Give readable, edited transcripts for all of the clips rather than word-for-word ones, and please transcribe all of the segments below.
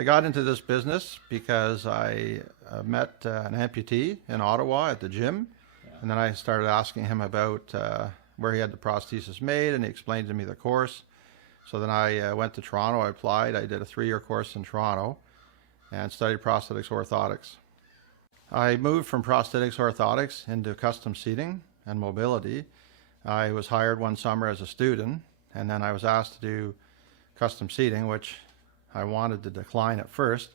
I got into this business because I met an amputee in Ottawa at the gym, and then I started asking him about where he had the prosthesis made, and he explained to me the course. So then I went to Toronto, I applied, I did a 3-year course in Toronto and studied prosthetics orthotics. I moved from prosthetics orthotics into custom seating and mobility. I was hired one summer as a student, and then I was asked to do custom seating, which I wanted to decline at first.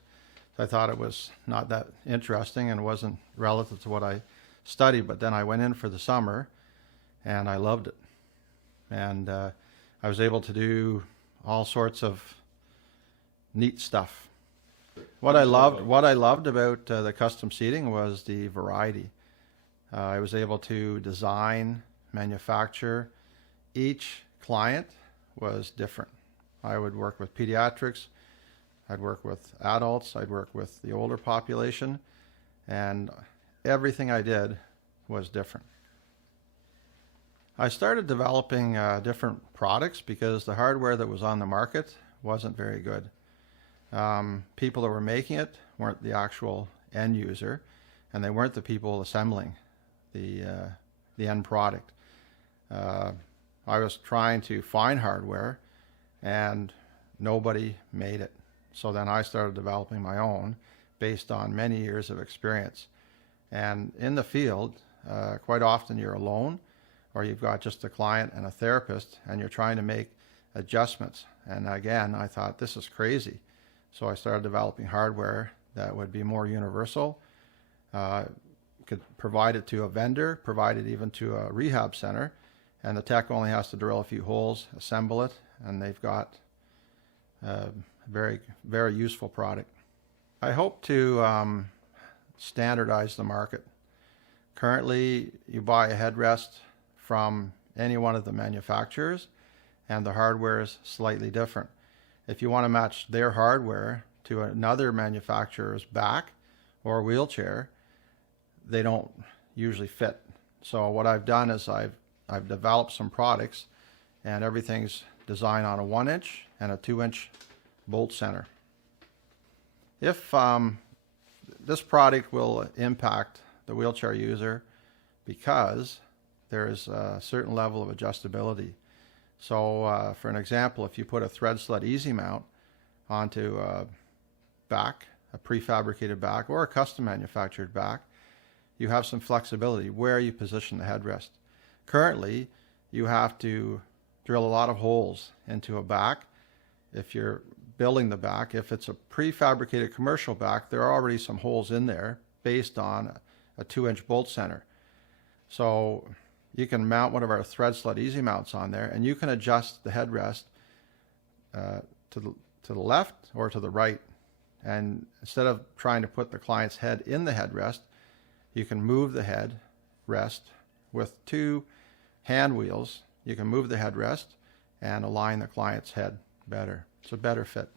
I thought it was not that interesting and wasn't relative to what I studied, but then I went in for the summer and I loved it. And I was able to do all sorts of neat stuff. What I loved about the custom seating was the variety. I was able to design, manufacture. Each client was different. I would work with pediatrics, I'd work with adults, I'd work with the older population, and everything I did was different. I started developing different products because the hardware that was on the market wasn't very good. People that were making it weren't the actual end user, and they weren't the people assembling the end product. I was trying to find hardware, and nobody made it. So then I started developing my own based on many years of experience. And in the field, quite often you're alone, or you've got just a client and a therapist, and you're trying to make adjustments. And again, I thought, this is crazy. So I started developing hardware that would be more universal, could provide it to a vendor, provide it even to a rehab center, and the tech only has to drill a few holes, assemble it, and they've got a very, very useful product. I hope to standardize the market. Currently, you buy a headrest from any one of the manufacturers, and the hardware is slightly different. If you want to match their hardware to another manufacturer's back or wheelchair, they don't usually fit. So what I've done is I've developed some products, and everything's designed on a 1-inch and a 2-inch bolt center. If this product will impact the wheelchair user because there is a certain level of adjustability. So for an example, if you put a thread sled easy mount onto a back, a prefabricated back or a custom manufactured back, you have some flexibility where you position the headrest. Currently, you have to drill a lot of holes into a back. If you're building the back, if it's a prefabricated commercial back, there are already some holes in there based on a 2-inch bolt center. So you can mount one of our thread sled easy mounts on there, and you can adjust the headrest to the left or to the right. And instead of trying to put the client's head in the headrest, you can move the headrest with 2 hand wheels. You can move the headrest and align the client's head better. It's a better fit.